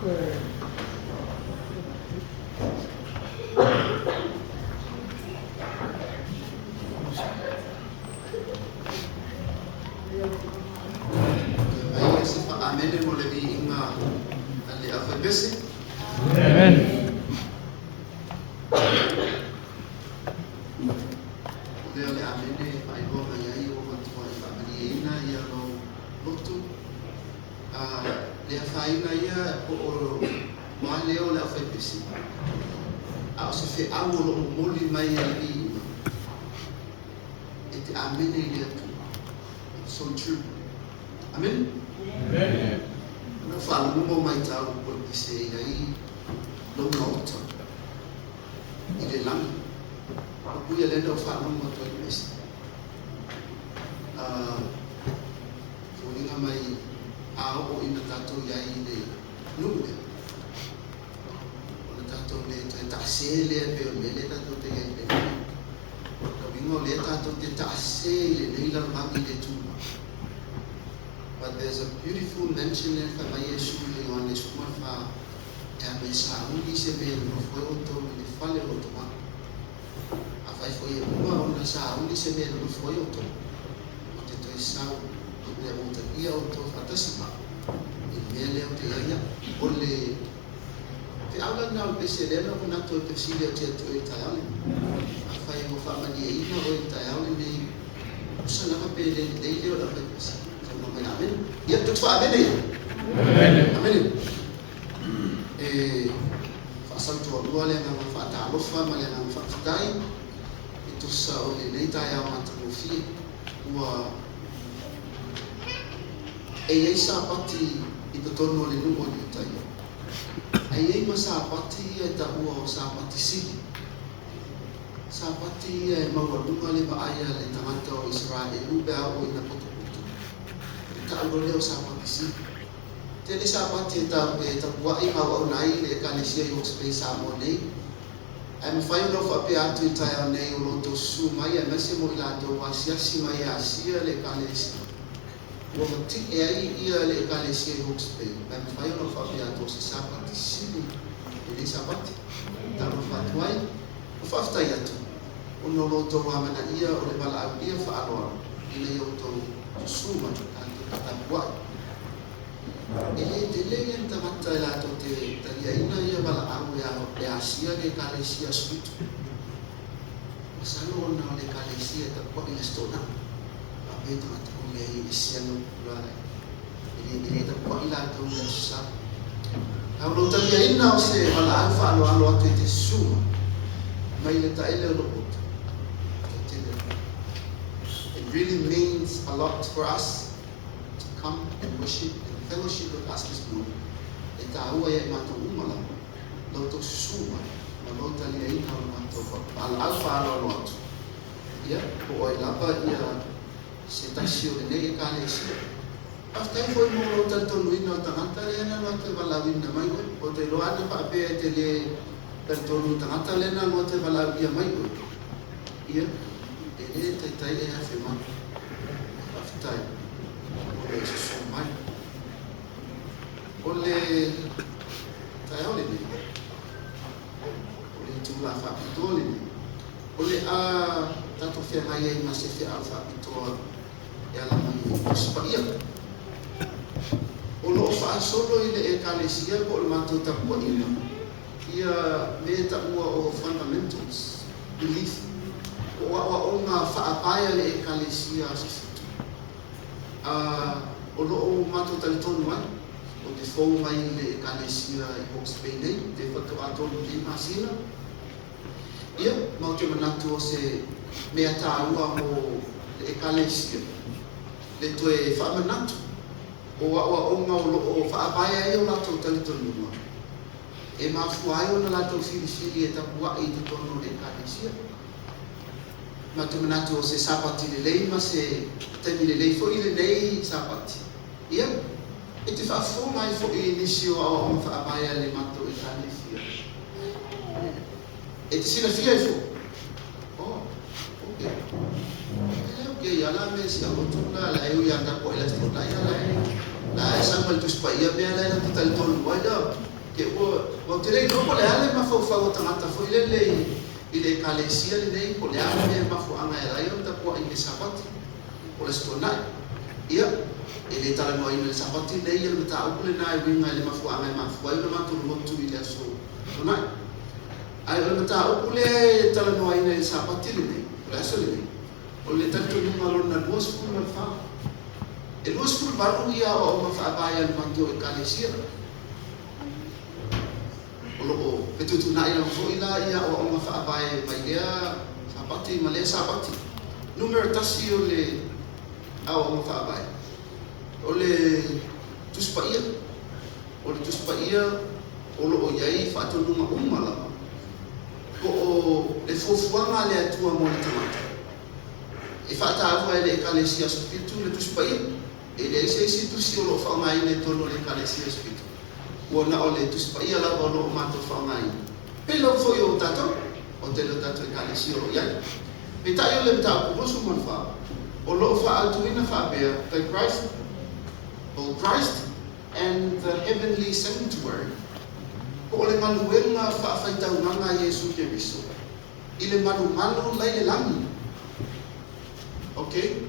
Aí se fa amene mo le vi inga ali afa besi. Amen. Le amene ai go mai ai o matua i famili ina ia no lotu. Le faina ia o ma leo le afa besi. A se fe au lo moli mai ali. Ete amene le tu. So true. Amen. Amen. Na fala mo mai tau ko se ai lo nota. Ile lang. Aku ia lenda fala mo to mes. Fulinga mai a o ina tato ia ile nude. O tato le ta sele pe o le tato te ia. Ka bingo le tato te ta sele le ila mami le tu. But there's a beautiful mention in the Yesu on this one for Yamesa, only seven of Oto, the Fale Otoma. A five for you, on the Sa, only seven of Oto. But it is sound of the Oto, ear Oto, Fatasima. In Mele of the area, only the other now, they said, they're not to the City to Italian. A five of family, or Italian, so never paid any daily or otherwise. Amen. Ya tu fa amen. Amen. Amen. Fa santo dua le na fa ta lofa ma le na fa tai. Itu sa o le nei ta ya ma tu fi wa e sa pati I to tono le no ni tai. Ai ma sa pati e ta o sa pati si. Sa pati e ma wa lunga le ba aya le tamato Israel lu ba o ina poto. Kalau dia sama kisi, jadi sama kita buat ini mau naik le kalesia yang seperti sama ni. Am fayo no fa pe atu tayo nei uloto su mai nasi mo ilato wasia si mai asia le kalesia. Wo mati ai ia le kalesia yang seperti. Am fayo no fa pe atu sama kisi. Jadi sama tamu fatwai, fafta yatu. Uno loto wa mana ia oleh bala ia fa alor. Ile yo to suma. Buat ini dele yang tempat lah tu te tadi ina ia bala aku ya Asia de Kalesia sud selalu orang de Kalesia tak buat ini stona tapi tempat tu ia Asia lu luar ini tak buat ilah tu yang susah kalau tadi ina se bala alfa alu tu itu suma mai le tak ele lu it really means a lot for us come and worship and fellowship with us this morning. Ita huwa ya mato umala, lauto suma, na lauta liya ina mato al-alfa al-alwatu. Ya, po ay laba iya setasyo ne Kalesia. After foi mo lauta tonu ina tangata lena lauta balawin na mai ko, o te roana pa ape te le tonu tangata lena lauta balawin ya mai ko. Ya, ele te tai e afema. After Somai. Oleh saya oleh ni, oleh jumlah faktor ini, oleh tato firman masih firman faktor dalam supaya oleh fa solo ile Kalesia ko mantu takwa ina ia meta o fundamentals belief wa onga fa apaya le Kalesia o lo mato tal tonu mai o te fou mai le Kalesia I Hawke's Bay nei te whakawatonu ki masina ia mau te manatu o se mea tāua mo le Kalesia le toe whaamanatu o wa onga o lo o whaapaya e o lato tal tonu mai e mafua ai o na lato whiriwhiri e tapua I te tonu le Kalesia ma tu manatu o se sapati le lei ma se temi le lei fo I le nei sapati ia e te whaafo mai fo I inisio a o whaapaya le mato I Kalesia e te sina fia fo oh ok ala me si a rotunga la eu ia anda ko ela sto la ia la La Samuel tus pa ia mea la tu tal tolu wai da. Ke o te rei no le ale ma fau fau tangata fo ile kalesia le nei ko le ale mea ma fo anga e rai o ta ko i le sabati. O le stona. Ia ele tala no i le sabati nei le ta o le nai winga le ma fo anga ma fo ai ma tu lo tu ile so. Stona. Ai o le ta o le tala no i le sabati le nei. Le so le nei. O le tanto ni malo na duas fu na fa. E duas fu baru ia o ma fa ba ia manto e kalesia. O lo petu tu na ia fo ila ia o ma fa ba ia mai ia sabati male sabati. Numero tasi o le o ma fa ba. O le tuspa ia. O le tuspa ia o lo o iai fa to numa umala. Ko o le fofuanga le atua mo le tamata. E fata avua ele kalesia spiritu le tuspai ele se tusi o lo fa mai ne tono le kalesia spiritu o na o le tuspai ala o lo mato fa mai pelo foi o tato o te lo tato e kalesia o ia pe ta yo le ta ko so mon fa o lo fa altuina fa be the Christ and the heavenly sanctuary o le manuenga fa faita unanga Yesu Keriso ile manu lai le langi. Okay?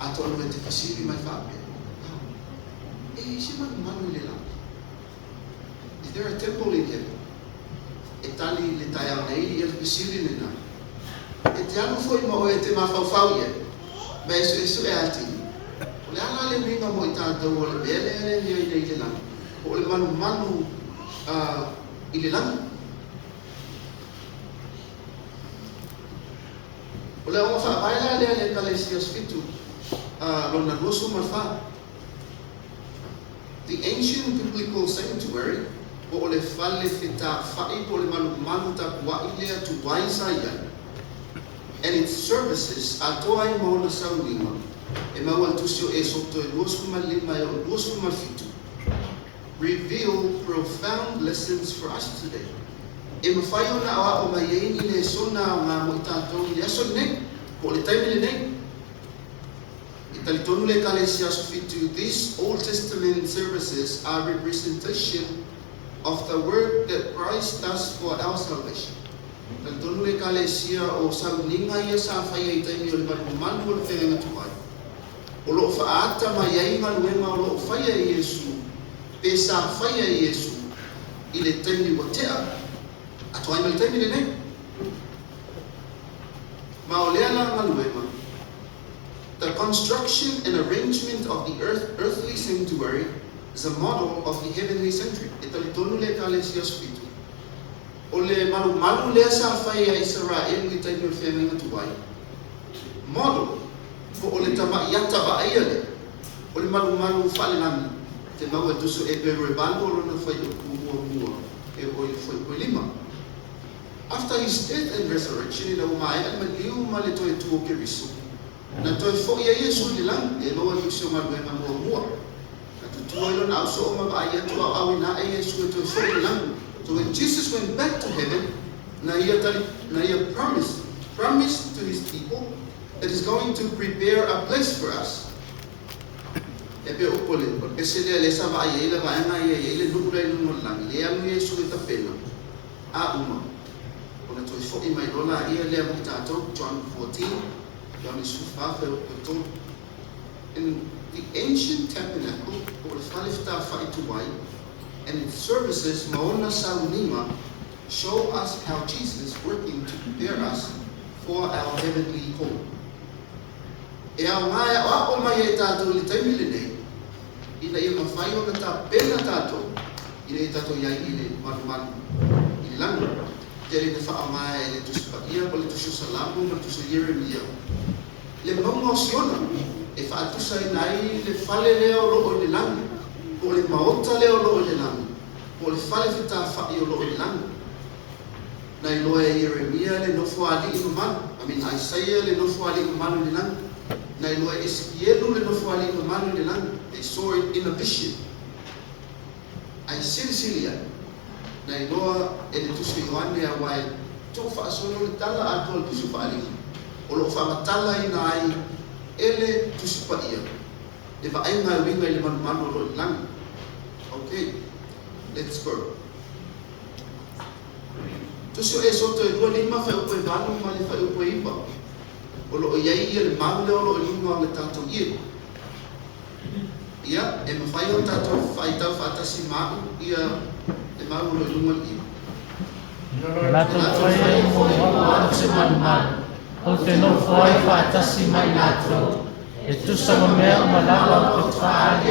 Ato ano e te fasili mai whape. Si manu le lang. Is there a temple in heaven? E tali le tayang nei, e fasili le na. E te anu foi mo e te mawhawhau ye. Me esu e ati. O le ala le minga mo i tātou o le bele nei le lang. O le manu i le lang. Oleh orang fa baila le kalesia spiritu lona dosu marfa. The ancient biblical sanctuary o ole fale fita fai o le malu ta wa ile tu waisaya and its services atoai mo na saulima e mawal tusio e soto e dosu malima e dosu mafitu reveal profound lessons for us today. E mawhaio na awa o mai e le sona ngā mo i tātou i aso nei, ko le taimi le nei. I talitonu le kalesia sofitu, these Old Testament services are representation of the work that Christ does for our salvation. Talitonu le kalesia o sauninga ia sa whaia i taimi o le manu o le whenga tuai. O loo whaata mai ai ngā luenga o loo whaia i Yesu, pe sa whaia i Yesu, i le taimi o tea, ato ai maltai ni nei ma o lea la maluema. The construction and arrangement of the earthly sanctuary is a model of the heavenly sanctuary. E talitonu le kalesia spiritu o le malu lea sa whai a Israel i taimi o whenga tuai model po o le tama iata ba aia le o le malu whale nami te mau e tusu e beru e bango o lona whai o mua e o i whai o lima. After his death and resurrection, ila umai al maliu male toi tuo Keriso. Na toi fo ia Yesu ni lang e lo e sio ma luenga mua. Na tu tuo ilo na so ma ba ia tua awina e Yesu e toi fo ni lang. So when Jesus went back to heaven, na ia promised to his people that he's going to prepare a place for us. E pe opole, porque se le sa ba ia ila ba nga ia ile nukura ilo lang. Le alu Yesu e tapena. A uma. Ona toi fo'i mai rola ia lea mo tātou, John 14, John isu whawhe o tō. In the ancient tabernacle, o le whalewhita whaituwai, and its services maona saunima show us how Jesus is working to prepare us for our heavenly home. E au ngai a o mai e tātou li taimi le nei, ina ia mawhai o na tā pena tātou, ina i tātou iai i le manu i le langu. Tere te wha mai le tusu paia, po le tusu salamu, ma tusu Yeremia. Le maunga o siona, e wha atusa i nai le whale leo loo i le langu, po le maota leo loo i le langu, po le whale whita whai o loo i le langu. Nai loa e Yeremia le nofo ali i manu, Isaiah le nofo ali i manu i le langu, nai loa e Ezekielu le nofo ali i manu i le langu. They saw it in a vision. Ai silisilia. Nai loa e le tusu Ioane a wai tō whaasono le tala ato le tusu whaalihi. O loo whamatala i nai e le tusu paia. e vai nga winga le manu ro lang. Okay, let's go. Tusio e soto e 2 fa upo e vanu ma le fa upo e ipa. O lo iai ia le mau leo lo ilunga le tatou ia. Ia, e mawhai o tatou whaitau whaatasi mau ia le mau lo ilunga le ia. Lato whai o wā se manu, o te no whai whaatasi mai lato, e tusa ma mea ma lawa o te whaari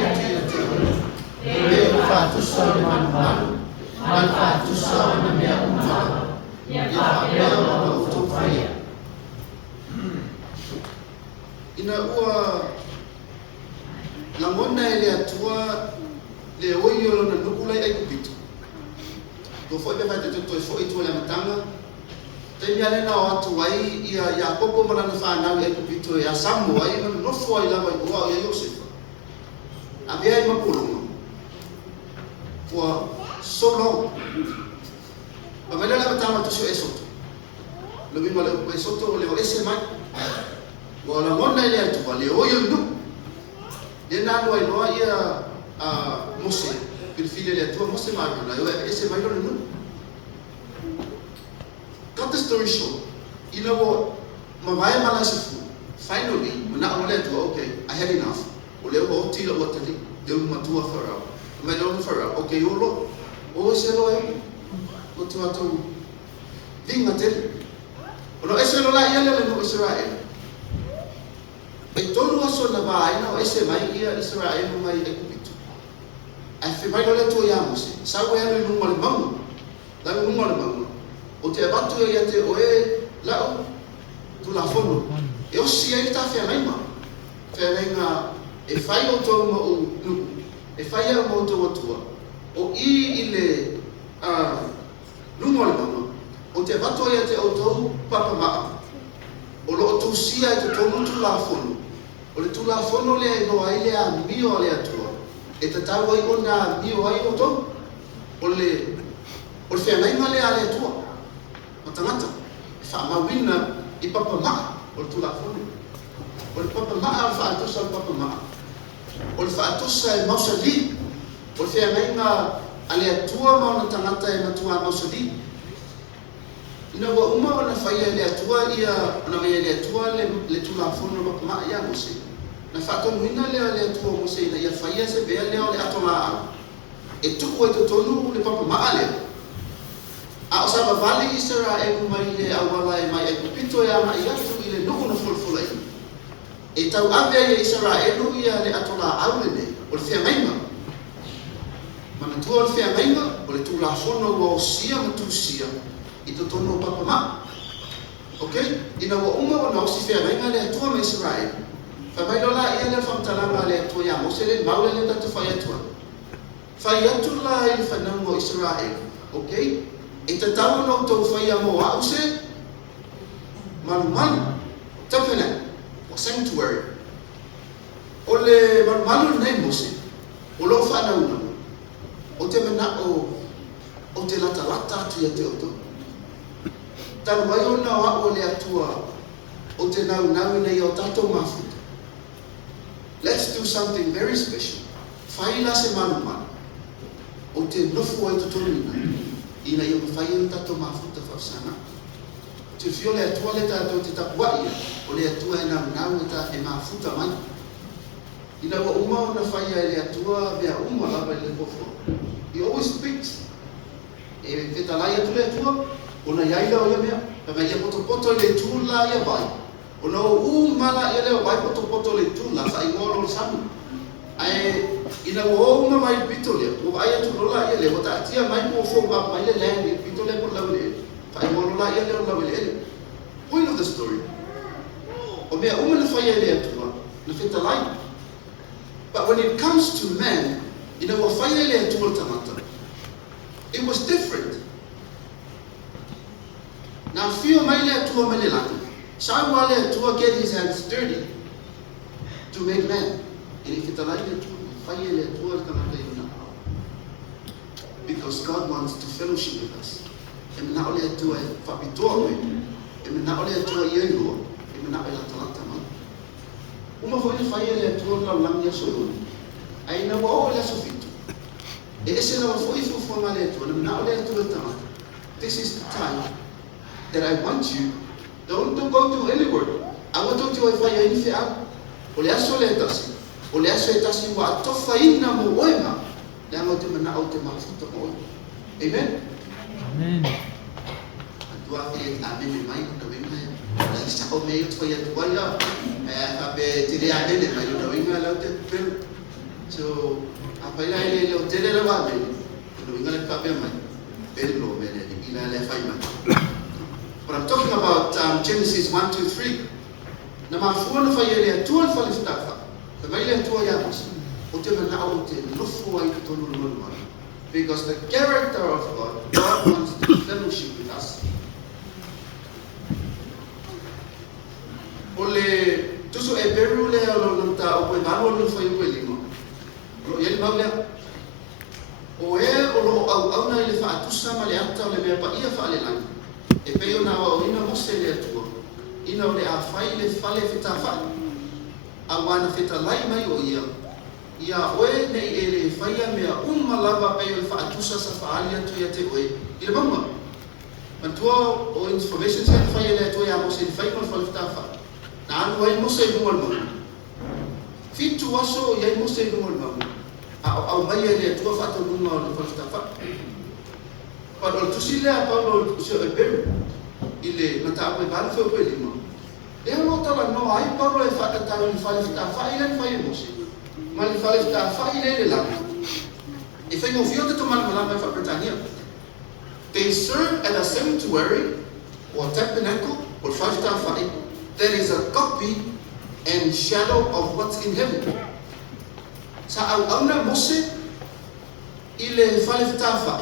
e whaatusa o manu, ma whaatusa o na mea umau, ia whaapea o tō whaia. Ina ua langona e le atua le oi o lona nukulai ai kupito. Ko foi be vai te toi foi tu le matanga. Te mea lena o atu ai ia popo malana whanau ai kupito e a samu ai ma no foi lava i ua ia Iosefa. A mea ai mapulunga. For so long. Ma mele le matanga tu sio e soto. Lo mismo le e soto le o ese mai. Wala ngona ile atu wale oyo ndu. Dena no ai noa ia Mose, filfile le atu Mose mai na yo ese mai no ndu. Cut the story short. You know what? Mawai mala sifu. Finally, na ole atu okay, I had enough. Ole o tila o tali, de matua farao. Mai no farao. Okay, olo. O se lo ai. O tu atu. Vinga tel. Ono ese lo la ia le no Israel. E tonu aso na vaina o ese mai ia Israel mai e kupito. Ai fe mai le to ia Mose. Sa we anu no mole mamu. La no mole mamu. O te abatu ia te oe lao tu la fono. E o si ai ta fe mai ma. Fe nga e fai o to mo o nu. E fai o mo to tua. O I ile no mole mamu. O te abatu ia te o to papa ma. O lo tu sia te tonu tu la fono. O le tula fono le no ai le a mio le atua. E te tau ai ona mio ai o to. O le whea nai ngale a le atua. O tangata. E wha mawina I papa maa. O le tula fono. O le papa maa o wha atosa o papa maa. O le wha atosa e mausali. O le whea nai ngā a le atua ma ona tangata e matua mausali. Ina wa uma ona whaia le atua ia ona mea le atua le tula fono papa maa ia Mose. Na whaatonu ina lea le atua Mose ina ia whaia se bea lea le ato la au. E tuku e tonu le papa maa lea. A o saba vali Israel mai le awala e mai e kupito e ama i atu I le nuku na fulfula I. E tau avea ia Israel ia le ato la au le nei. O le whea maima. Mana tua le whea maima o le tula fono wa o sia matu sia I to tonu o papa maa. Okay? Ina wa uma o na o si whea maima le atua ma Israel. Mai lola ia le whamtalanga le atua ia Mose le maule le tatu whai atua. Whai atu la I whanau o Israel. Okay? E te tau no tau whai a mo au se. Manu manu. Tapena. O sanctuary. O le manu manu nei Mose. O lo whanau na. O te mena o te lata lata atu ia te oto. Tanu mai o na o le atua. O te nau nau nei o tato mafu. Let's do something very special. Whaila se manu manu. O te nofu ai tutorina. Ina ia mawhaia I tato mafuta whausana. Te whio le atua le tātou te tapua ia. O le atua e nau e ta e mafuta mai. Ina wa uma o na whaia le atua vea uma lava I le kofo. He always speaks. E te talai atu le atua. O na iaila o ia mea. Pa mai ia poto le tūla ia vai. O na o mala ia leo vai poto le tula sa I ngolo le samu. Ai ina o uma mai pito le. O vai atu lola ia le o ta tia mai mo fo ma mai le land pito le mo la le. Fa I ngolo la ia le la le. Point of the story. O mea uma le fa ia le atu le fita lai. But when it comes to man, ina o fa ia le atu tamata. It was different. Now feel mai le atu mai le lati. Sa wale to get his hands dirty to make man. And if it allows you to because God wants to fellowship with us. And not only to a fabitoe, and not only to a yellow, and not a talanta. uma foi le fai le atua la langia so ai na wa le so fitu e ese na foi fu fu ma le atua na le atua tama. This is the time that I want you don't go to anywhere. I want you to fai ai fi a o le aso le tasi o le aso e tasi wa tofa ina mo oema le anga te mana o te mafuta mo. Amen. Amen. Dua fi amen mai ko me la isa o me to ya to ya a be tiri a ele mai no winga la te pel so a pai la ele o tele la va me no winga le pa be mai pel lo me le ila le fai mai. But I'm talking about Genesis 1, 2, 3. Na mafua no fai ele tu al fali stafa. Ka mai le tu ya mas o te mana o te lofu ai to no no. Because the character of God wants to fellowship with us. Ole tuso e peru le lo ta o pe mano lo foi ko limo lo yel mawle o lo au na le fa tusa ma le ata le me pa ia fa le lan e pe ona o ina mo se le tu ina le a fai le fale fita fa a wana fita lai mai o ia oe nei e le fai me a lava pe le fa tusa sa fa ali tu ia te oe ile mama mantua o information se fai le tu ia mo se fai ko fa fita fa na anu ai mo se mo mo fitu waso ia mo se mo mo au mai ele tu fa to mo no fa sta fa pa do tu sile a paulo se e beru ile na ta ko ba fo pe limo e mo ta la no ai paulo e fa ta ni fa sta ile fa mo se ma li fa sta ile la e fa no fio te tomar la fa Britannia. They serve at a sanctuary or tabernacle or five-star fight that is a copy and shadow of what's in heaven. Sa au na mose ile fale fitafa.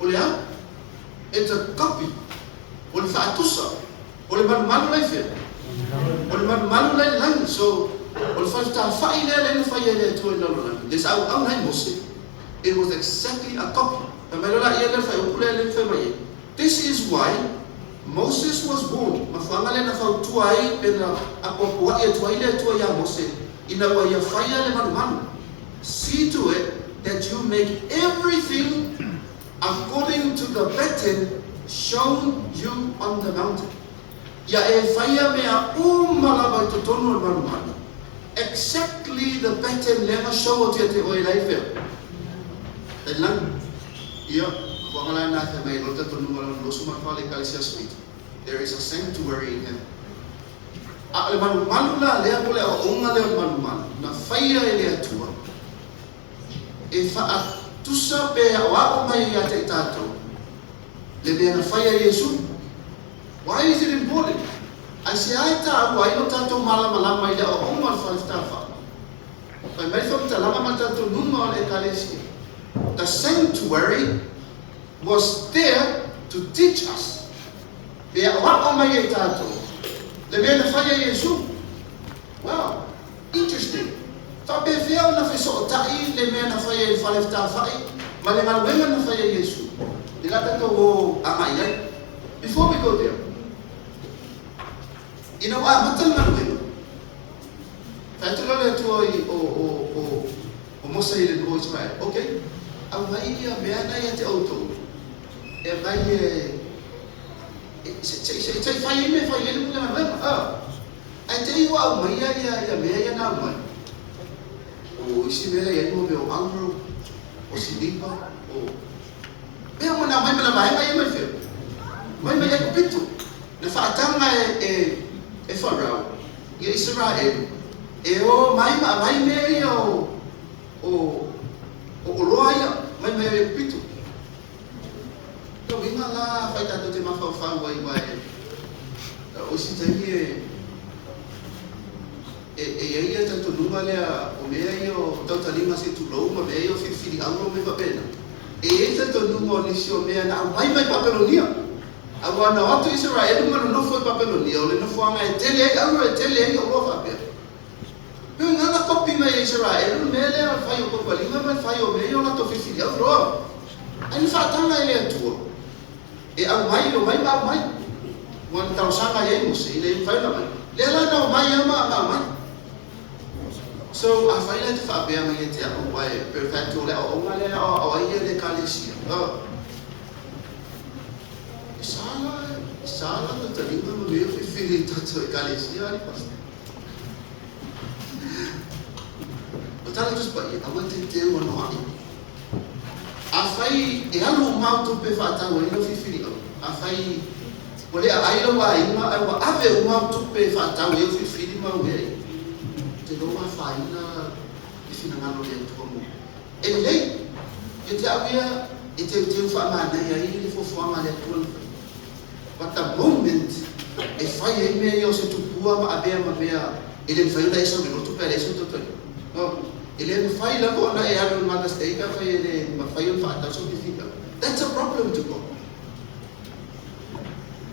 Olha, it's a copy. Ole fa tusa. Ole man lai fe. Ole man lai lang so ole fa fitafa ile le fa ile to no no. This au na mose. It was exactly a copy. This is why Moses was born. See to it that you make everything according to the pattern shown you on the mountain. Exactly the pattern never showed you. There is a sanctuary in heaven. Why is it important? I say, I don't tato malama ile o umar falstafa. But my from talama tato numa le kalesi. The sanctuary was there to teach us. Wow, interesting. Before we go there, you know what? Okay. Au mai ia meana ia te auto e mai se fai me mula ai te iwa au mai ia mea na mai o isi mele ia no meu angro o silipa o mea mo na mai mai fe mai ko pitu na fa tanga e farao ia Israel e o mai me ia o loia mai pitu to vinga la fai tato te mafa wai o si tangi e ia tanto numa le o mea io tau talima se tu lo ma mea io fili anglo me va bene e tanto numa ni si o mea na mai papelonia agora na auto Israel no foi papelonia o le no foianga e tele o lo fa bene. Yung nga copy may Israel, mele fai o kopalima, mas fai o meio na to fisilia ro. Ai fa tanga ele tu. E au mai lo mai ba mai. Wan tau sanga ye mo se ile fai la mai. Le la no mai ama mai. So I find it for be my yet o why perfect le o ngale o ai le kalesia. Sala no talinga no meio fili tato kalesia ali pas. But I just but I want to do one on. I find e alu mau tu pe fata o ino fili. I find wale ai lo wa ima ai wa ave mau tu pe fata o fili ma we. Te lo wa faina ifina ngalo le tu mo. E lei e te avia e te fa ma na ia ili fo fo ma le tu. But the moment e fai e me io se tu pua ma abea e le fai la eso me tu pele eso to. No, e le fai la ko na e alu ma stay ka fai le ma fai un fa ta so difficile. That's a problem to go.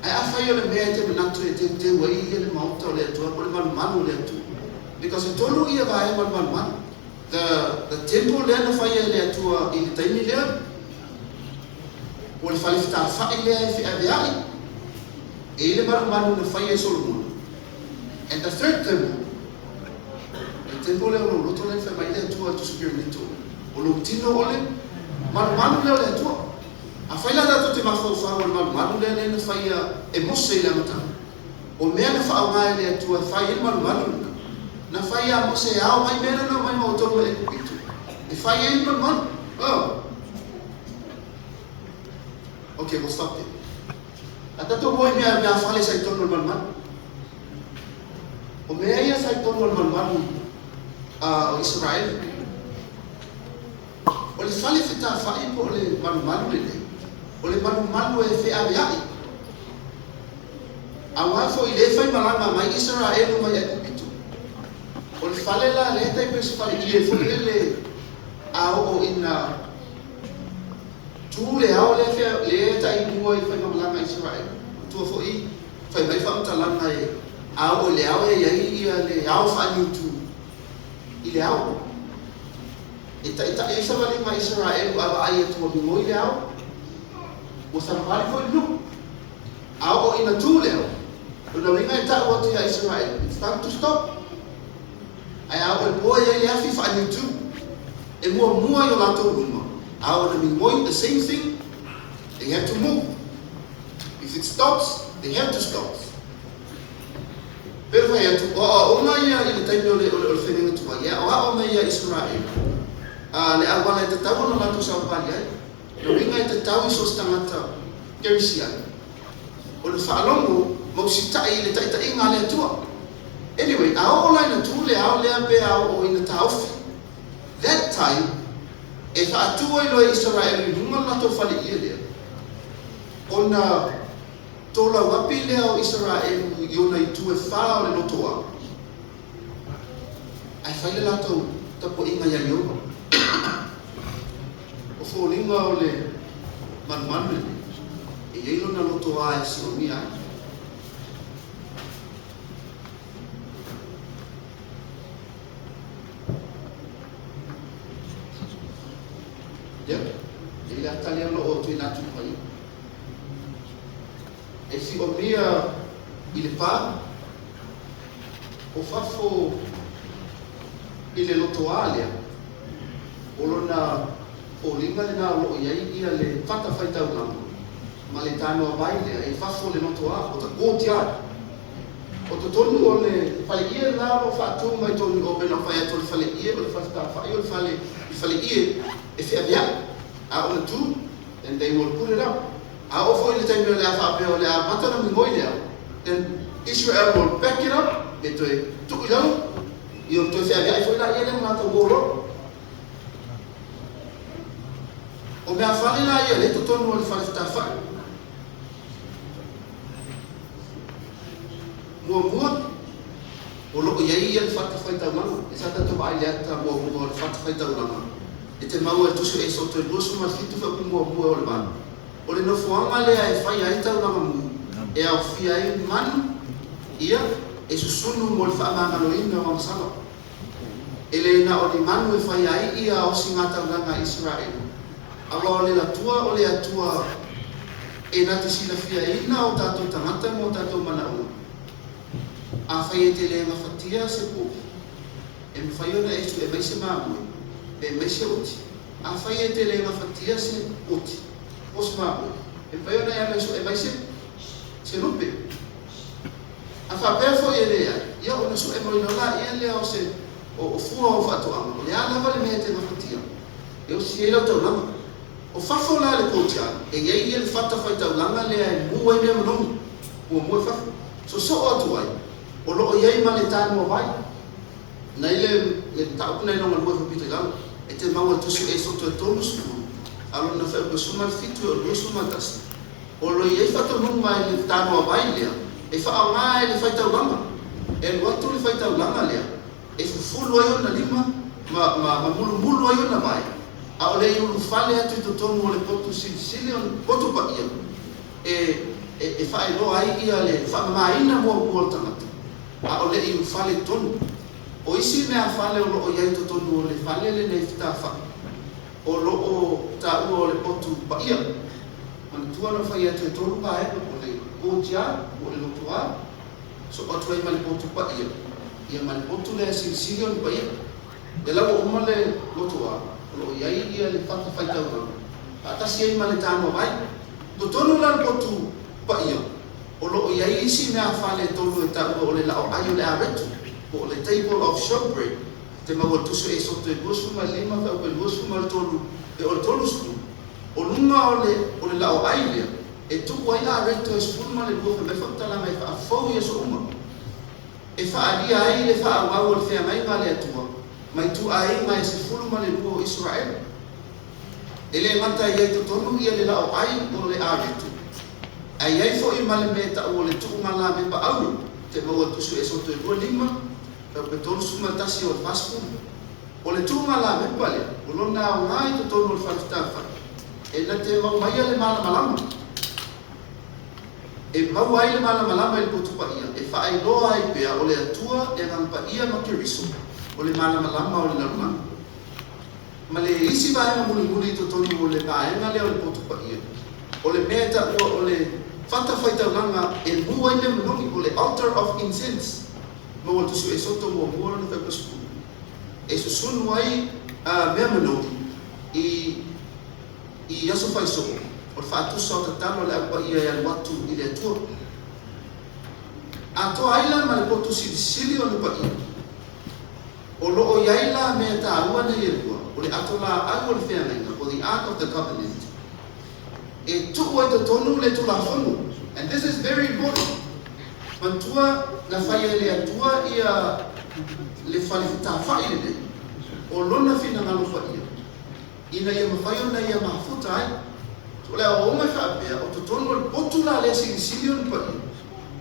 I fai le me te na tu te wai le ma to le tu ko le manu le tu. Because it tolu ia vai man. The temple le na fai le tu in taimi le. O le fai sta fai le fi aviai. Ele manu na fai Solomon. And the third temple, the temple le lo to le fa mai le tu spiritual. O lo tino ole manu le tu. A fai la da te ma fa manu le na fai e mose le mata. O me na fa nga le tu fai manu. Na fai a mose ao mai mena no mai mo to le pitu. E fai e manu. Oh. Okay, we'll stop there. At ito mo niya fale sa ito man. O meya sa ito man Israel. O le fale fita fai po le man le. O le man e fe aviai. Awa fo ile fai malanga mai Israel mai epito. O le fale la le tai pe fale ie fo le o ina tu le ao le tai mo I fai malanga Israel. Tu fo I fai mai fa talanga e ao le ao e ia le ao fa ni tu I le ao e sa vale mai Israel ava ai tu mo I le ao o sa vale fo lu ao ina tu le ao o na winga ta o tu Israel. It's time to stop. Ai ao e boy e le afi fa ni tu e mo yo la to ruma. Our the same thing, they have to move. If it stops, they have to stop. Pero vai tu ona ia I te taimi o whenenga tua ia o ona ia Israel. Le awana te tau no latu sa pali ai. No ringa te tau I sos tangata kerisia. O le whaalongo mau si tai le tai ngā lea tua. Anyway, a ola ina tu le ao lea pe ao o ina tauwhi. That time, e whaatua I loa Israel I hunga na tō whale ia lea. O na tōla wapi lea o Israel I ona I tue whaa o le lotoa. Ai whaile lato tapo inga ia ioba. O whōlinga o le manmanu e eilo na lotoa e sinomia ai. Ele atali ano o tu inatu pai. E si o mia ile pa o fafo ile lotoalia o lona o linga le na o iai ia le fata faita una ma le tano a baile e fafo le lotoa o ta gotia o to tonu o le fale ia la o fatu mai tonu o bena fai to le fale ia o le fata fai o le fale ia e fe avia a on tu and they will put it up. A ofo ile time le afa pe ole a matana mi moi le. Then Israel will back it up. E to tu yo yo to se avia foi la ia le mata golo. O me afale la ia le to tonu le fale tafa. Mua o lo ia ia le fata faita mama. E sa ta to vai le ata mo le fata faita mama. E te mau e tusu e so te lusu ma fitu fa kumua o le manu. O le nofoanga lea e whai ai tau langa mu. E au fia ai manu ia e susunu mo le whaamangalo ina o masama. E le na o le manu e whai ai ia o singata langa Israel. Awa o le latua o le atua e na te sila fia ina o tātou tangata mo tātou mana ua. A whai e te le ngawhatia se po. E e mwhaiona e tu e maise maamui, e maise uti. A whai e te le ngawhatia se uti, os maamui. E mwhaiona e amaiso e maise, se rupe. A whapefo e lea, ia o nasu e moina la, ia lea o se, o fua o whatoanga, o lea lava le mea te ngawhatia. E o si e lau tau lama. O whafo la le kōtia, e iei e le whata whai tau langa lea e mua i mea manongi, ua mua whafo. So atu ai, o loo iei ma le tānu o vai. Nei le taupu nei longa lua whapita gala, e te maua tusu e soto e tonu sukuru. Alo na whau suma fitu o lua suma tasi. O lo iei whata mungu mai le tānu o vai lea, e whao ngā e le whaitau langa. E luatu le whaitau langa lea, e fufulu ai o na lima, ma mulu ai o na mai. A o le iulu whale atu i to tonu o le potu sili o potu pa ia. E whae loa ai ia le whamamaina mua tangata. A o le iu whale tonu. O isi mea whale o loo iai to tonu o le whale le nei whita wha. O loo ta ua o le potu pa ia. Mana tuana whai atu e tonu pa epa o le kōtia, o le lotua. So atu ai ma le potu pa ia. Ia ma le potu le sili o le pa ia. E lawa uma le lotua. O loo iai ia le whaka whaitau rana. Atasi ai ma le tāma vai. To tonu la le potu pa ia. O loo iai isi mea whale tolu e tau o le lao ai o le aretu. O le table of showbread. Te maua tusu e soto e luasuma lima whau pe luasuma le tolu. E o le tolu sku. O lunga o le lao ai lea. E tuku ai la aretu e spulma le luafa me whaktala mai wha fau ia so uma. E whaalia ai le wha awau o le whea mai ngā le atua. Mai tu ai mai se fuluma le lua o Israel. E le mata iai to tonu ia le lao ai o le aretu. Ai ai fo i male me ta o le tuunga la me pa au te maua tusu e soto e lua lima pe pe tonu suma tasi o le paspu o le tuunga la me pa le o lona au ngai to tonu o le whakitafa e na te mau mai le mala malama e mau ai le mala malama i le potupa ia e whaai loa ai pea o le atua e ngampa ia ma kiriso o le mala malama o le laruma ma le isi vaenga muli muli to tonu o le vaenga le o le potupa ia o le mea ta ua o le whata whaitau langa e mua i me manongi o le altar of incense ma o tusu e soto mua mua na whai pasku e susunu ai mea manongi i aso whai soko o le whaatusa o tatalo le apa ia e watu i le atua a toa aila ma le potu sili o le pa ia o loo iaila mea ta aua na ia lua o le ato la au o le whenanga o the Ark of the Covenant e tuku ai to tonu le tula whanu. And this is very important. Mantua na whaia le atua ia le whale whita whai le o lona whina ngalo whaia. Ina ia mawhaio na ia mahafuta ai. So lea o mai whaapea o to tonu le potu la le silisilion pai.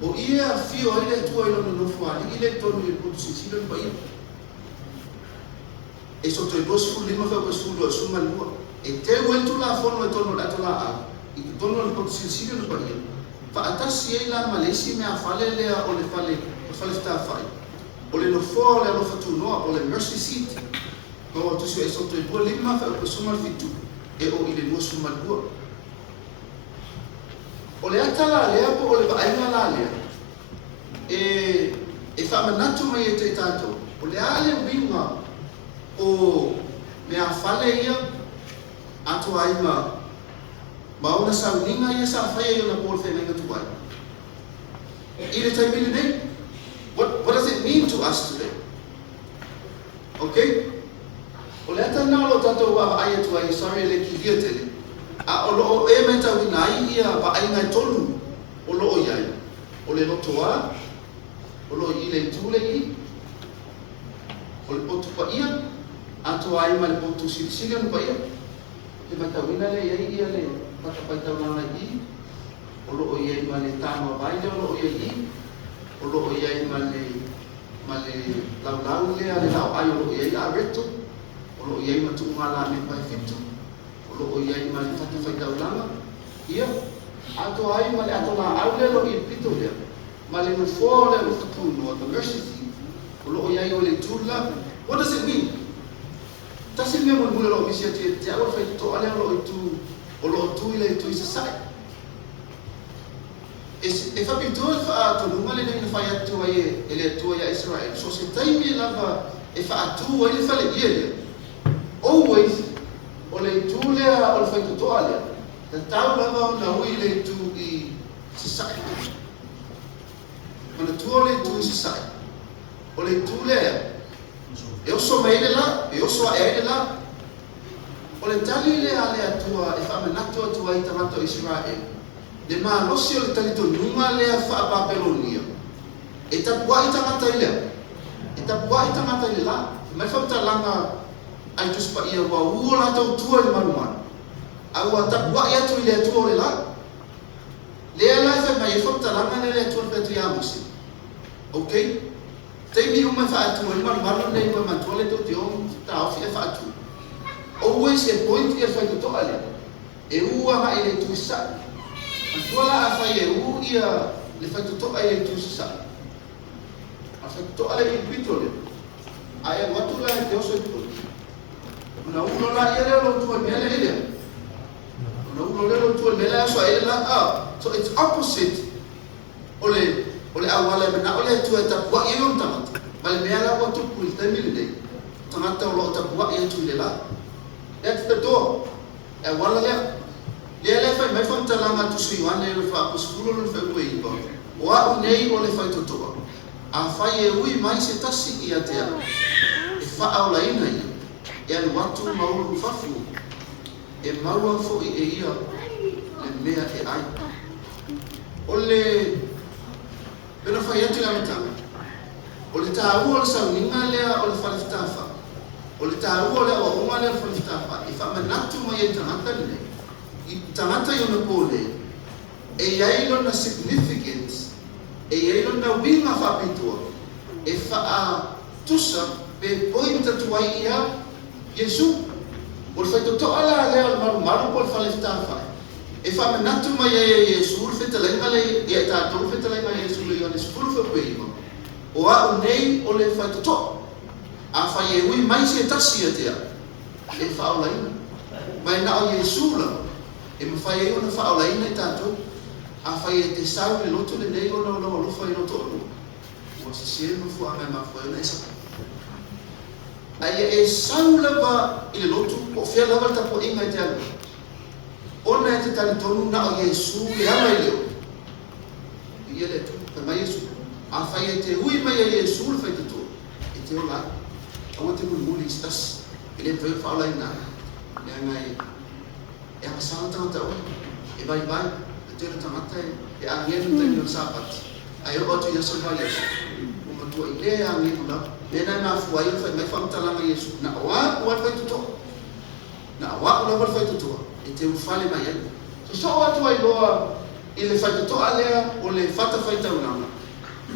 O ia fio ai le atua i lona nofu ali i le tonu le potu silisilion pai. E so to e dosu lima whau pasulu o suma lua. E te uentu la whono e tonu le ato la a. I te tono le potu silisilion pai. Whaatasi ei la malesi mea whale lea o le whale whita whai. O le no fōa o le alofa tu noa o le mercy seat. Kau tusu e soto e lua lima whau pasuma le fitu. E o i le lua suma lua. O le ata la lea po o le vaainga la lea. E whamanatu mai e te tātou. O le ale winga o mea whale ia ato aima mauna sauninga ia sa whaia i ona pōle whenenga tuai. I le taimini nei, what does it mean to us today? Okay? O le ata nao lo tātou wa ai atu ai, sorry le ki hia tele. A o loo e me tau ina ai ia wa ai ngai tolu o loo iai. O le lotoa, o loo i le tūle i, o le potu pa ia, ato ai ma le potu silisilion pa ia. Te matawina le iai ia le whakapaitau nana i, o loo iai ma le tāma vaile o loo iai i, o loo iai ma le laulau lea le lau ai o loo iai a reto, o loo iai ma tuunga la me pai fitu, o loo iai ma le whakapaitau nana, ia, ato ai ma le ato la au le lo i pito lea, ma le mufo le ufakunu, the mercy seat, o loo iai o le tula. What does it mean? Tasi mea mo mula lo misia te awa whai to ale lo i tu o lo tu ile tu isa sai. E whapitua to nunga le nei na whai atu ai e le atua ia Israel. So se taimi lava e whaatu ai le whale ia lea. Always, o le tu lea o le whaitutoa lea. Ta tau lava o na hui le tu I sasai. Mana tua le tu I sasai. O le tu lea, e oso mai le la, e oso a e le la. O le tali lea le atua, e whamenatu atua I tangata Israel. Le maa losi o le talito nunga lea wha Babelonia. E tapua I tangata I lea. E tapua I tangata I la. Mai whamta langa ai tuspa ia wa ua la tau tua I marumana. Aua tapua I atu I lea tua o le la. Lea la e mai e whamta langa le lea tua petu I amusi. Ok? Teimi umai wha atua I marumana nei wa matua le tau te om ta ofi e wha atua. Always e point I whai kutoa lea. E ua mai le tu sa. Matua la a whai e u ia le whai kutoa I le tu sa. A whai kutoa le I pito lea. Ai watu la e te oso I pito. Una ulo la ia lea lo tua mele I lea. Una ulo lea lo tua mele aso a ele la. So it's opposite. Ole awale mena ole tua e tapua I yon tangata. Male mea la watu pui taimili nei. Tangata o lo tapua I atu le la. That's the door. E wala lea. Lea lea fai mai whamtalanga tu sui wane le wha apusfulu le wha ue iba. O a unei o le whai totoa. A whai e ui mai se tasi I atea. E wha au la ina ia. E anu watu mauru whafu. E maua fo I e ia. Le mea e ai. O le... Pena whai atu la metanga. O le tāua o le sauninga lea o le whaliftafa. O le tāua lea o onga lea o le whaliftafa. I whamanatu mai e tangata nei. I tangata I ona pōle. E iai na significance. E iai na winga whapitua. E wha tusa pe pointa tuai ia Yesu. O le whaitotoa la lea o le maru po le whaliftafa. E whamanatu mai e Yesu. Le whetalainga le e tātou le whetalainga Yesu le ione sifuru whapeiwa. O a unei o le whaitotoa. A whai e ui mai se tasi a tea. E whaolaina. Mai na o Yesu la. E mawhai e ona whaolaina I tātou. A whai e te sau le loto le nei ona o lofa I loto ono. Ua se se mafu a ngai mafu e ona esa. Ai e sau lava I le loto. O whia lava le tapo inga I te anu. Ona e te tali tonu na o Yesu le ala I leo. I ele tu. Ka mai Yesu. A whai e te ui mai a Yesu le whai te tō. E te o lai. Awa te muli I stas. E le mwhai whaolaina. Le angai. E a masana tangata oi. E vai. E tere tangata e angenu taimi o sapat. Ai o atu Yesu vai Yesu. O matua I le angenu la. Le nai mafu ai o whai mai whamtalanga Yesu. Na awa ua whai tutoa. Na awa ua whai tutoa. E te ufale mai anu. So atu ai loa I le whai tutoa lea o le whata whai taunanga.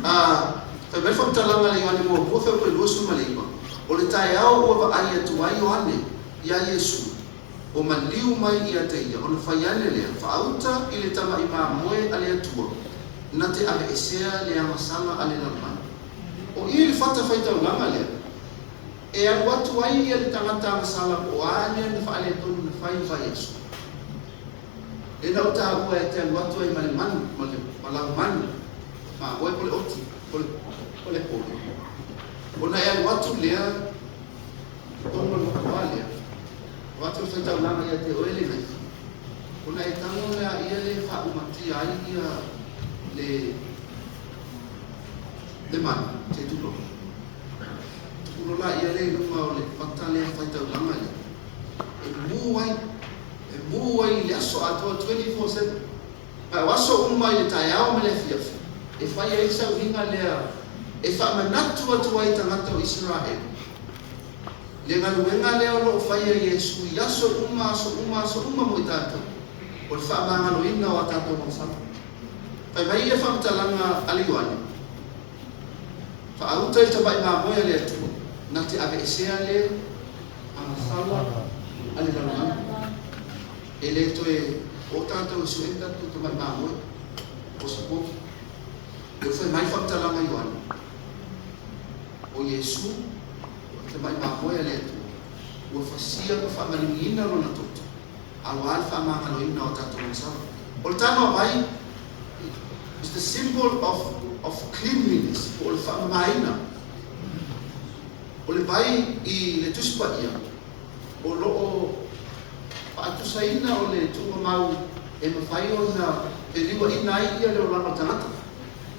Whai mai whamtalanga le ane mua bua whai koe luasu ma le ima. O le tae au ua wa ai atu ai o ane. Ia Yesu. O maliu mai I a te ia. O na whai ane lea. Whaauta I le tama I maa moe ale atua. Na te ame esea le amasanga ale lalmana. O I le whata whai taunanga lea. E anu atu ai I le tangata amasala o ane na whaale tonu na whai Yesu. E nau tā ua e te anu atu ai male manu. Malau manu. Ma oe pole oti. Pole pole. O na e anu atu lea. Tono na kua lea. Watu whai taunanga ia te oele nei. O na e tango lea ia le wha umati ai ia le manu. Te tulo. Tulo la ia le nunga o le whata lea whai taunanga ia. E muai le aso atoa 24/7. Mai waso umai le taiao me le fiafi. E whai e isa winga lea. E wha manatu atu ai tangata o Israel. Le ngaluenga lea o lo whai a Yesu. I aso uma mo I tātou. O le wha mangalo ina o a tātou mausama. Pai mai e whamtalanga aliwani. Wha auta I tabai ngā moia lea tua. Na te ave esea lea. Amasala. Ale lalumana. E le toe o tātou suenda tu tabai ngā moia. O sapo. Le whai mai whamtalanga iwani. O Yesu. Te mai mahoia le tu. Ua whasia ka whamalingina rona toto. Awa al whamangaloina o tātou masawa. O le tano mai is the symbol of cleanliness. O le whamamaina. O O le vai I le tuspa ia. O loo paatusaina o le tunga mau e mawhai o na e liwa ina ai ia leo lama tangata.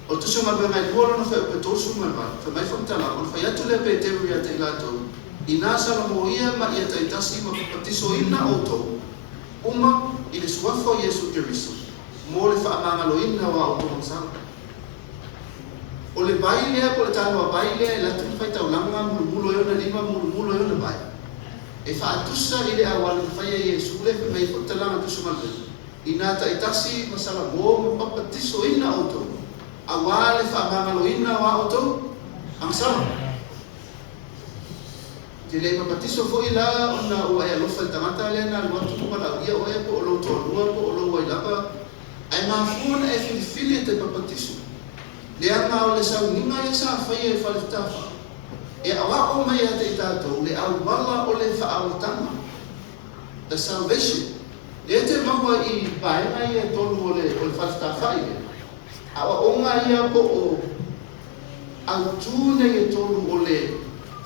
O tusu ma bengai luolo na whai upetosu ma mai, whai mai whamtala, o whai atu le pe teru ia te ilatou. Ina sala mo ia ma ia taitasi ma papatiso ina o tau. Uma I le suafo Yesu Keriso. Mo le whaamangalo ina wa o tau sala. O le bai lea po le tano a bai lea la tu fai tau langa mulu yo na lima mulu yo na bai. E fa atusa I le awal fai Yesu le fe mai fota langa tu sumalbe. Ina ta itasi masala mo papatiso ina auto. Awal fa mangalo ina wa auto ang sala. Tile papatiso fo ila ona o ai lo fa tamata le na lo tu pala ia o e po lo to lo po lo wa lapa. Ai ma funa e fili te papatiso. Lea ngā o le sau ninga e sa whaia e whaliftafa. E awa o mai a te tātou, le au wala o le whaawatanga. The salvation. Lea te maua I paenga I e tolu o le whaliftafa I le. Awa o ngā ia po o au tūne e tolu o le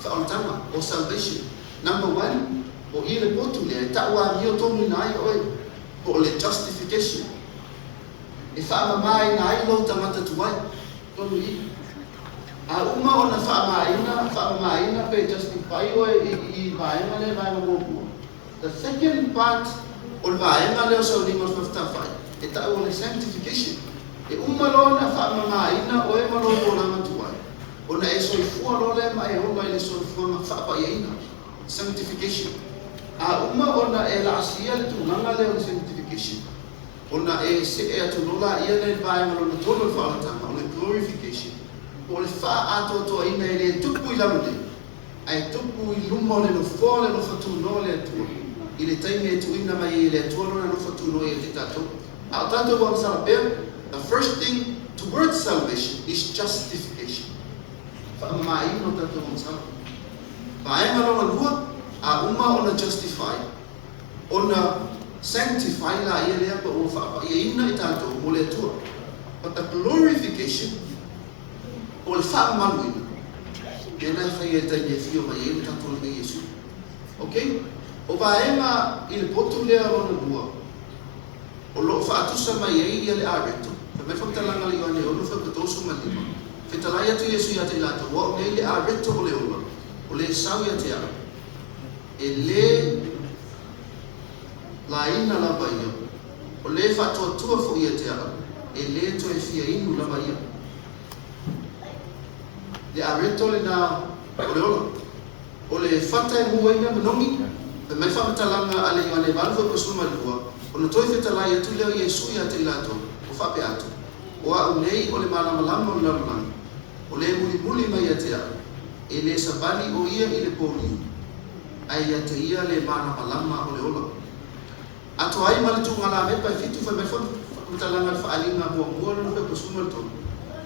whaawatanga, o salvation. Number 1, o I le potu lea, e taua mio tonu nai oe, po o le justification. E whaamamai nai lo tamata tuai. Tolu I. A uma ona whaamaina pe justify o I vaenga le vaenga mōpua. The second part o le vaenga leo sau ni mas whaftawhai. E tau o le sanctification. E uma lona whaamaina o e malo o langa tuai. Ona e soifua lo le mai o mai le soifua ma whapaiaina. Sanctification. A uma ona e la asia le tunanga leo le sanctification. Ona e se e atu lola ia le vaenga lona tolo whaatanga. Glorification. O le wha ato to ina e le tupu I lamu le. Ai tupu I luma le no fō le no whatu no le atua. I le taimi e tu ina mai I le atua no le no whatu no I te tato. A tato wa msala pēr, the first thing towards salvation is justification. Wha mai no tato wa msala. Vaenga longa lua, a uma ona justify. Ona sanctify la ia lea pa o wha ia ina I tato mo le atua. But the glorification o le whaamanuina e nai whai e taini e whio mai e o tato le Yesu. Okay? O vaenga I le potu lea rona lua. O lo whaatusa mai e ia le areto. Ka mai whaktalanga li wane o lo whakatosu ma lima. Whetalai atu Yesu ia te lata. Wa o nei le areto o le ola. O le sau ia te ara. E le la ina la baia. O le whatuatua fo ia te ara. E le to e fia inu lama ia. Le areto le na o le ola. O le whata e mua ina manongi. Pe mai whamatalanga ale i wane malwa pasuma lua. O na toi whetalai atu leo Yesu ia te lato. O whape atu. O a unei o le malamalama o lamalanga. O le muli mai a te a. E le sabali o ia I le pōliu. Ai a te ia le malamalama o le ola. Ato ai malitu ngala me pa fitu whai mai Talanga whaalinga mua no pe pasuma tonu.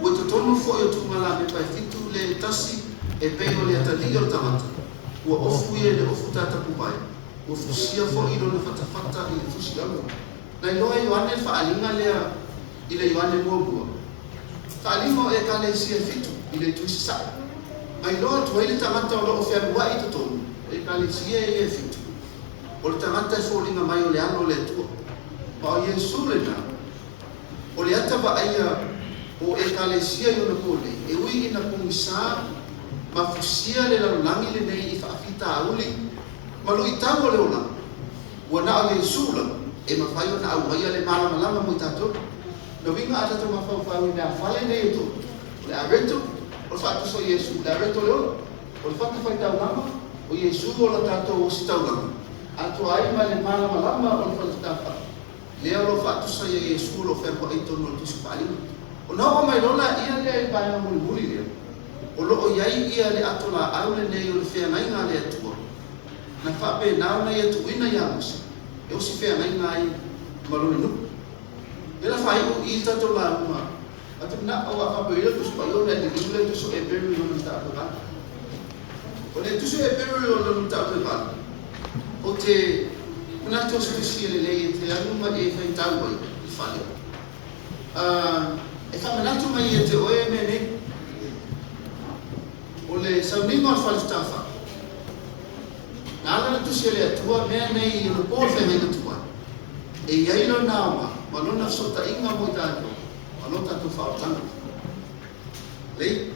Ua te tonu fo I o tungala me pai fitu le tasi e peo le atali o tamata. Ua ofu I le ofu tata kupai. Ua fusia fo I lona whatawhata I le fusi amu. Nai loa Ioane whaalinga lea I le Ioane mua. Whaalinga e ka le sia fitu I le tuisi sa. Nai loa tuaile tamata o loo whea mua I te tonu. E ka le sia e fitu. O le tamata e fōlinga mai o le ano le tua. Pa o Yesu le na. O le ata aia o ekalesia I ona pole, e ui ina kumisa mafusia le lalulangi le nei I whaafita auli, ma lui tau o le ona, ua na o Yesu la, e mawhai o na au maia le malamalama mo I tato, na winga ata to mawhau I mea whale nei to, le areto, o le whaatuso Yesu, le areto le ona, o le whakawhai tau lama, o Yesu o la tato o si tau lama, ato ai ma le malamalama o le whalitafa, lea lo whaatusa I Yesu lo whea kwa eito no tusi whaalima. O na o mai lola ia lea I paenga muli lea. O loo iai ia le ato la au le nei o le whea ngai ngā le atua. Na whape nao nei atu ina ia musa. E o si whea ngai ngai malone nuku. E la whai o I tato la uma. Atu na o a whape ila tusu pa iona e le tusu e beru I ona tātou kata. O le tusu e beru I ona tātou kata. O te Kuna tos tusi le lei te anuma e whai tau ai I whale. E whamanatu mai e te oe mene o le sauninga o whaliftafa. ala tu se le tua me nei no po fe me tua e ia ilo na ma lona sota inga mo ta ma lota tu fa tanga lei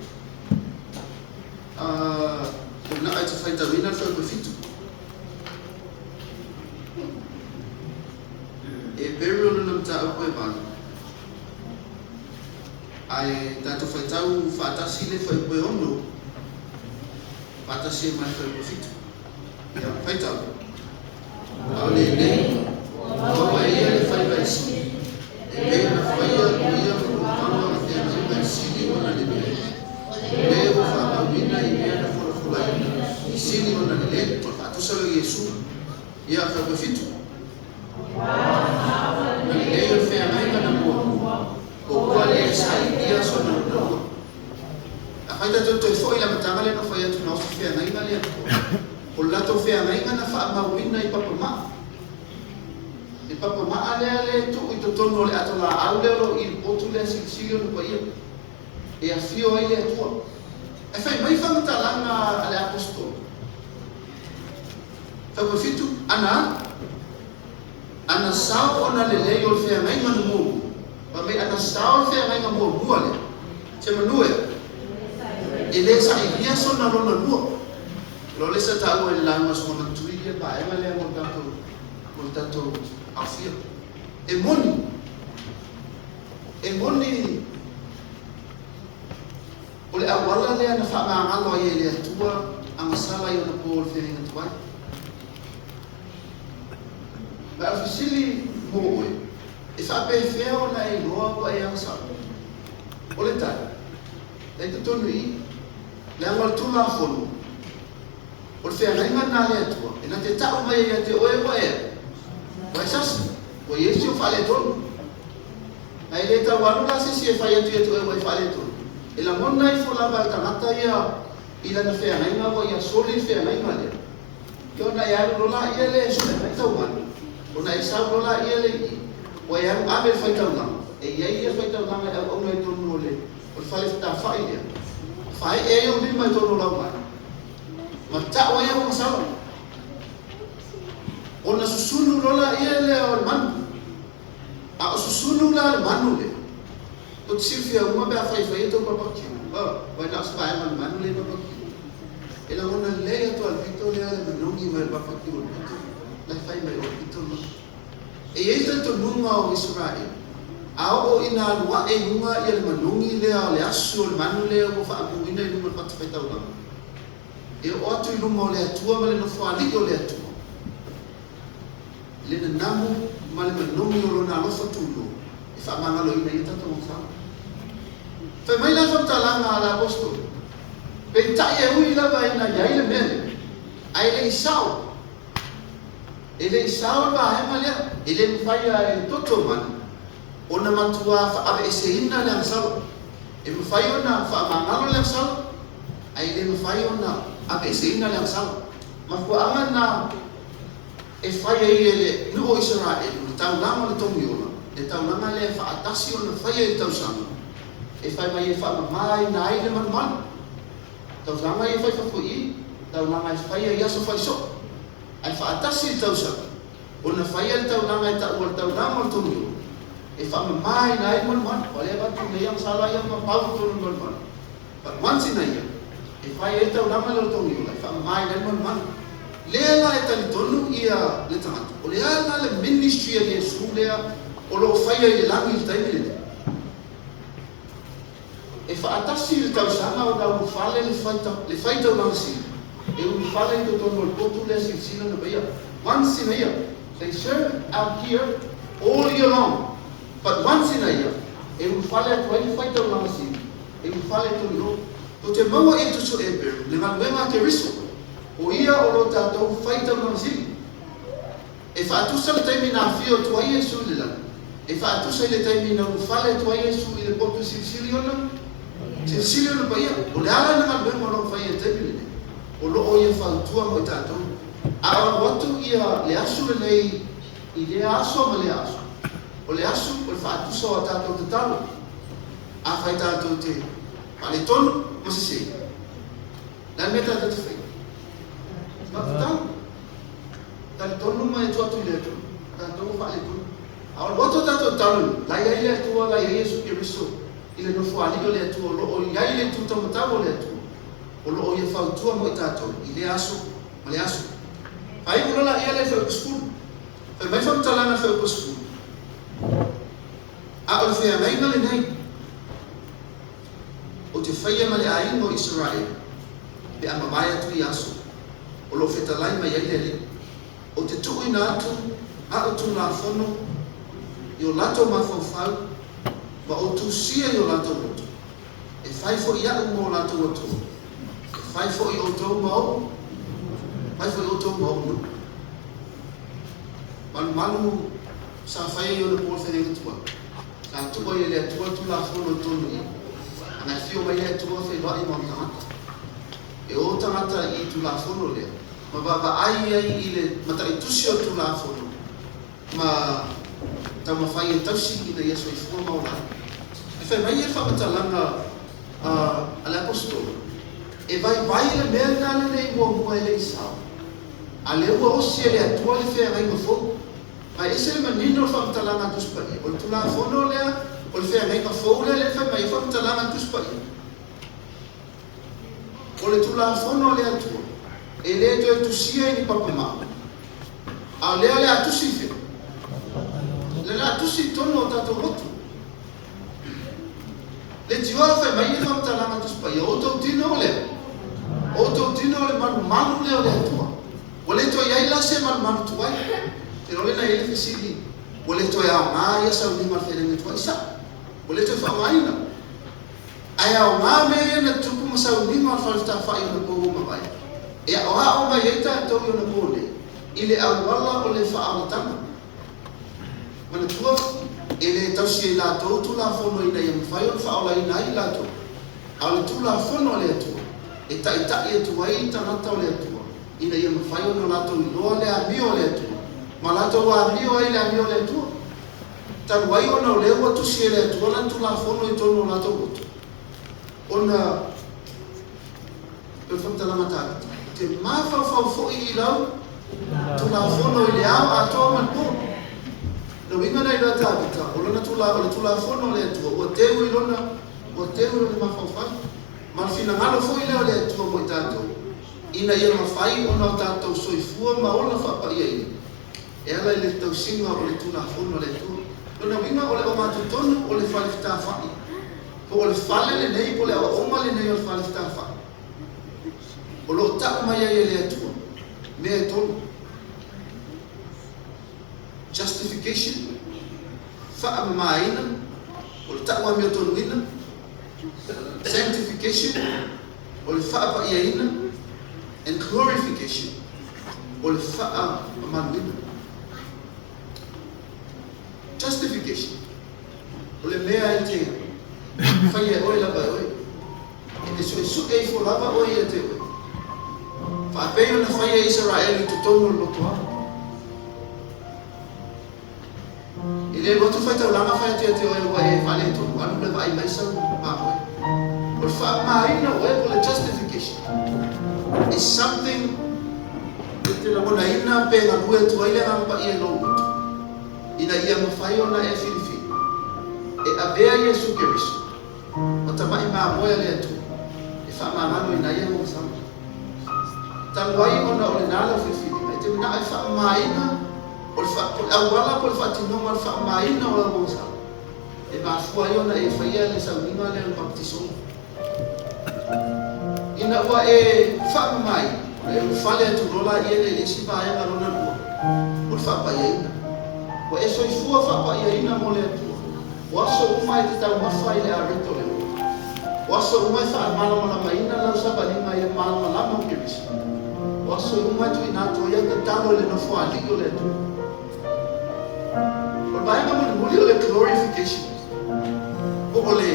na ai te faita wina fa ko fitu e peru no ta o e ba ai ta tu faita u fa ta sile fa ko ono fa ta se mai fa ko fitu ya faita ale le o ai ele fa vai si e peru fa ia ia ko ano e vai si ona le le o fa wina i ia fo fo ai sili ona le to fa tu solo Yesu ia fa ko fitu ele fe mai na mo o quale sai dia sono no a faita to foi la matanga le no foi tu no fe mai na le o la to fe mai na fa ma wina i papa ma ale tu i to tono le atola aule ro i potu le silsio no pai e a fio ai le tu e fai mai fa matalanga ale apostolo fa ko fitu ana sao ona le le o fe mai ma no ma me ana sao fe mai ma mo buale se manue e le sa ia sona rona no lo le sa ta o le langa so na tui le pa e ma le mo tato afia e moni ole awala le ana fa ma ngalo ye le tua anga sala yo na pol fe ni tua ba ofisili mo e fa pe feo na e no ko e anga sala ole ta e to tonu le anga tu la fonu o fe na na le tua e na te ta o mai ya te oe Vai sas, o Yesu fale todo. Aí ele tá o lá se faz tu vai fale todo. Ele manda e fala para canata ia ila na fe na inga ia soli fe na inga le. Yo na ya no la ia le so na tau man. O na isa no la ia le o ya ave foi tau na. E ia foi tau na e o no e tonu le. O fale ta fai ia. Fai e o ni mai tonu la ma. Ma ta o ia mo sa. Ona susunu rola ia le o manu a susunu la manu le o sifia uma ba fai to papa ki vai na spa manu le papa ki ela ona le to al vito le ale manungi vai papa ki o la fai mai o vito no e esta to nunga o Israel ao ina lua e nunga ia le manungi le ale asu le manu le o fa apu ina nunga pat fai tau la e o atu nunga le atua vale no fa ali o le atua le namu male manungi o na lo fatulo e fa mangalo ina ita to sa fe mai la fa talanga ala apostolo pe ta ye ui la va ina ya ile men ai le isao ele isao ba e male ele fa ya e toto man ona matua fa ave se ina le sa e me fa ona fa mangalo le sa ai le fa ona ave se ina le sa ma ko amana e fai ele no Israel no tau lama le tongi ona e tau lama le fa atasi ona fai e tau sama e fai mai e fa mai na ile man tau lama e fai fa foi tau lama e fai e aso fai so ai fa atasi tau sama ona fai e tau lama e tau lama le tongi ona e fa mai na ile man ole ba tu le yang sala yang ma pau tu man but once in a year e fai e tau lama le tongi ona fa mai na man Lela e tali tonu ia le tangata. O lea na le ministry a Yesu lea o lo whaia i le langi i taimi le. E whaatasi le tau sanga o na uwhale le whaita o langasi. E uwhale i to tonu o potu lea silsina na baia. Once in a year. They serve out here all year long. But once in a year. E uwhale a tuai whaita o langasi. E uwhale tonu no. To te maua e tuso e beru. Le ngaluenga te riso. O ia o lo tātou whaita manasili. E whaatusa le taimi nā whio tua Iesu le la. E whaatusa le taimi nā uwhale tua Iesu i le potu silsili ona. Silsili ona pa ia. O le ala na ngā mo lo whai e taimi le. O lo o ia whautua mo i tātou. A o watu ia le asu le nei i le aso ma le aso. O le asu o le whaatusa o tātou te talo. A whai tātou te pale tonu masisei. Nā me tātou te whai. Matutang. tonu mai tu atu le tu ta tu fa le tu au wato ta to talu la ia ile tu la ia Yesu Kristo ile no fu ali le tu lo o ia ile tu to mata le tu o lo o ia fa tu mo ta to ile aso male aso ai uno la ia le fa school pe mai fa tala na fa school a o fe mai na le nei o te faia male ai no Israel pe ama mai tu aso o lo feta lai mai ai le o te tui na atu a o tu la fono i o lato mafofau ma o tu sia i o lato roto e fai fo ia o mo lato roto e fai fo i o tau mau fai fo i o tau mau no malu sa fai i o le pol fere tua sa tua i le tua tu la fono tonu i ana fio mai le tua fe loa i mamata e o tangata i tu la fono lea ma baba ai i le mata i tusi o tu la fono ma tama fai e tausi i na Yesu i fua maula e fai mai e whakatalanga ale apostolo e vai le mea ngana nei mua e le isao a le ua osi e le atua le whea ngai mafo ma ese le manino whakatalanga tuspai o le tu la fono lea o le whea ngai mafo le fai mai whakatalanga tuspai o le tu la fono le atua e le to e tusia i ni papa mao a le ale atusi fe le la atusi tono o tato rotu le tiwa fai mai e whamtalanga tuspa i o tau tino le manu le o le atua o le to iai la se manu tuai te role na ele fesili o le to ia ngā ia sa uni marwhenenge tuai sa o le to whamaina ai au ngā mea na tupu ma sa uni marwhalta whai na pohu mawai e o hao mai eita tau i ona pole i le awala o le whaamatanga mana tua e le tausi e la tau tu la fono ina i amwhai o whaola ina i la tau a le tu la fono le atua e tai atua i tanata o le atua ina i amwhai o no la tau i loa le amio le atua ma la tau a amio ai le amio le atua tanu ai ona o le ua tusi e le atua la tu la fono i tono la tau roto ona e whamtalanga tākita te mawhawhau fōi i lau tu la fono i le au a toa man po no inga nei la tāpita o lana tu la fono le atua ua teu i lona le mawhawhau ma fina ngalo fōi leo le atua mo i tātou ina ia mawhai o nao tātou soifua ma ola whapa ia i e ala i le tausinga o le tu la fono le atua lona inga o le o matu tonu o le whalifta whai po o le whale le nei po le o oma le nei o le whalifta whai o lo taku mai ai le atua mea e tonu justification whaamamaina o le taku amia tonu ina sanctification o le whaapaiaina and glorification o le whaamanuina justification o le mea e te whai e oi lava e oi e te su e fo lava oi e te oi whaapeo na whai e Israel i te tonu le lotoa i le lotu whai tau langa whai te oi ua e whale tonu anu le vai mai sau ma oi o le whaamaina oi o le justification is something e te lamona ina pe ngā lue tu aile ngā i e lo utu ina ia mawhai ona e Filipi e avea Yesu Keriso o tamai maa moia le atu e whaamangano ina ia mo sama taluai ona o le nala Filipi e te mina e whaamaina o le awala po le whatinonga le whaamaina o le mo sama e mafua i ona e whaia le sauninga le baptiso ina ua e whaamai e whale atu rola i ele isi vaenga rona lua o le whaapaiaina o e soifua whaapaiaina mo le atu waso umai te tau mawhai le arito le waso umai wha malama maina lau sabalinga i malama lama kirisi waso umai tu inato ia te talo le no fua ligo le tu o bainga mo le muli o le glorification o le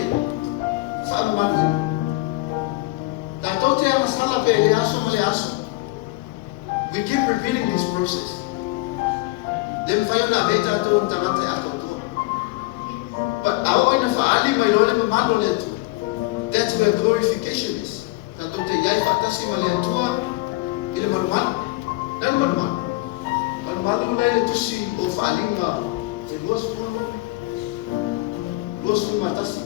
wha manu tatou te amasala pe le aso ma le aso we keep repeating this process le mwhai ona veta ato tangata e ato but ao ina faali mai lole mamalo le tu that's where glorification is tatou te iai whatasi ma le atua i le manuman malu lai le tusi o whaalinga e luas pulu matasi.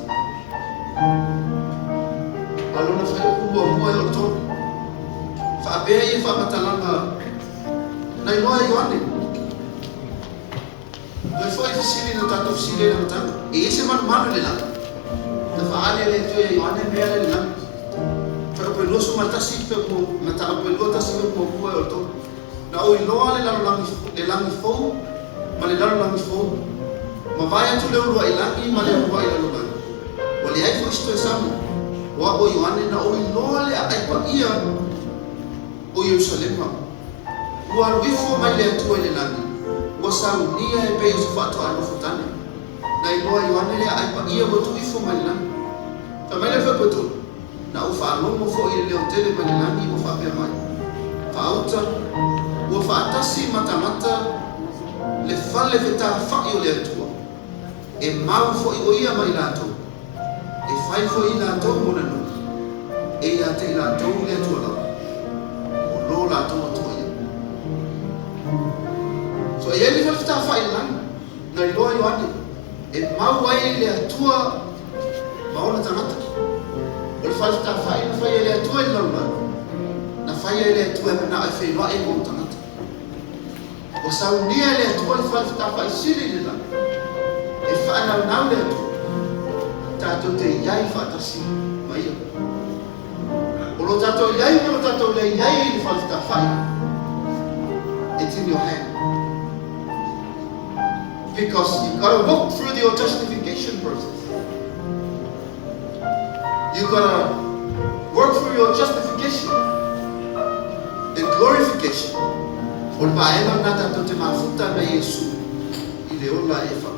Alona whai o kua mua e o tonu. Whaapea i whamatalanga nai loa i wane. Noi whai whisiri na tato whisiri na matanga. E ese manu le langa. Na whaale le tue i wane mea le langa. Whai o luas matasi pe mo matanga pe luas tasi pe mo mua e o tonu. Na o i loa le langi fou, ma le langi fou. Ma vai atu le urua i langi, ma le urua i langi. Wa le ai fo isto e samu. Wa o Ioane na o i loa le aipa ia o Ierusalema. Ua ruifo mai le atua i le langi. Ua saunia e pe Iesu whaato anofo tane. Na i loa Ioane le aipa ia o tuifo mai le langi. Ka mai le whapatu. Na u whaalomo fo i le leo tele mai le langi o whapea mai. Whaauta. Ua whaatasi matamata le whale whetā whai o le atua. E mau fo i o ia mai lātou. E whai fo i lātou mona no. E ia te i lātou le atua lau. O lo lātou atua ia. So e ele whale whetā whai lang. Na i loa Ioane. E mau ai le atua maona tangata. O le whale whetā whai na whai le atua i lau lau. Na whai le atua e mana ai whenua e mo tangata. O saunia le atua le whale whetā whai siri le lau. E whaanau nau le atua. Tātou te iai whaatasi mai ia. O lo tātou iai, o lo tātou le iai i le whale whetā whai. It's in your hand. Because you've got to walk through your justification process. You've got to work through your justification and glorification. O le paenga na tātou te mafuta me Iesu i le ola e wha